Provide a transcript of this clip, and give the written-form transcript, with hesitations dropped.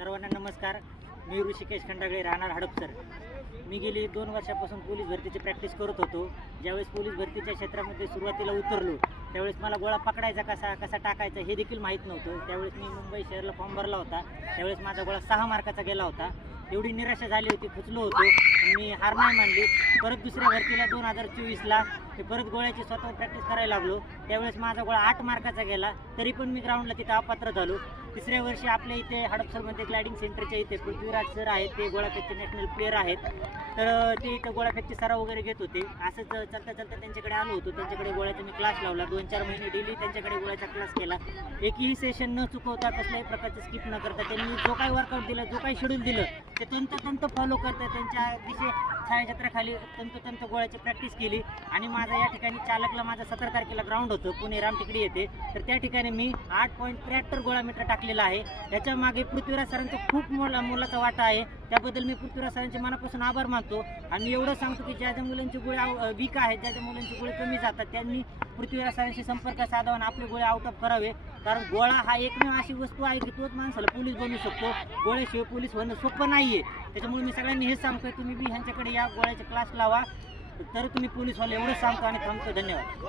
सर्वांना नमस्कार. मी ऋषिकेश खंडागळे, राहणार हडपसर. मी गेली 2 वर्षापासून पोलीस भरतीची प्रॅक्टिस करत होतो. ज्यावेळेस पोलीस भरतीच्या क्षेत्रामध्ये सुरुवातीला उतरलो त्यावेळेस मला गोळा पकडायचा कसा टाकायचा हे देखील माहीत नव्हतं. त्यावेळेस मी मुंबई शहराला फॉर्म भरला होता. त्यावेळेस माझा गोळा 6 मार्काचा गेला होता. एवढी निराशा झाली होती, खचलो होतो. मी हार नाही मानली. परत दुसऱ्या भरतीला 2024ला परत गोळ्याची स्वतः प्रॅक्टिस करायला लागलो. त्यावेळेस माझा गोळा 8 मार्काचा गेला, तरी पण मी ग्राउंडला तिथं अपात्र झालो. तिसऱ्या वर्षी आपल्या इथे हडपसरमध्ये ग्लायडिंग सेंटरच्या इथे पृथ्वीराज सर आहेत, ते गोळाफेकचे नॅशनल प्लेअर आहेत. तर ते इथं गोळाफेकचे सराव वगैरे घेत होते. असंच चालता त्यांच्याकडे आलो होतो. त्यांच्याकडे गोळ्याचा मी क्लास लावला. 2-4 महिने डेली त्यांच्याकडे गोळ्याचा क्लास केला. एकही सेशन न चुकवता, कसल्याही प्रकारचं स्किप न करता त्यांनी जो काही वर्कआउट दिलं, जो काही शेड्यूल दिलं ते तंतोतंत फॉलो करतात. त्यांच्या दिशे छायाचित्राखाली तंतोतंत गोळ्याची प्रॅक्टिस केली. आणि माझा या ठिकाणी चालकला माझं 17 तारखेला ग्राउंड होतं, पुणे रामटेकडी येते. तर त्या ठिकाणी मी 8.73 गोळामीटर टाकलेला आहे. त्याच्या मागे पृथ्वीराज सरांचा खूप मोलाचा वाटा आहे. त्याबद्दल मी पृथ्वीराज सरांचे मनापासून आभार मानतो. आणि एवढं सांगतो की ज्या मुलांची गोळे वीक आहेत, ज्या मुलांची गोळे कमी जातात, त्यांनी पृथ्वीराज सरांशी संपर्क साधावा आणि आपले गोळे आउट ऑफ करावे. कारण गोळा हा एकमेव अशी वस्तू आहे की तोच माणसाला पोलीस बनवू शकतो. गोळ्याशिवाय पोलीस होणं सोपं नाही आहे. त्याच्यामुळे मी सगळ्यांनी हेच सांगतो, तुम्ही बी ह्यांच्याकडे या, गोळ्याचे क्लास लावा, तर तुम्ही पोलीस व्हाल एवढंच सांगतो आणि थांबतो. धन्यवाद.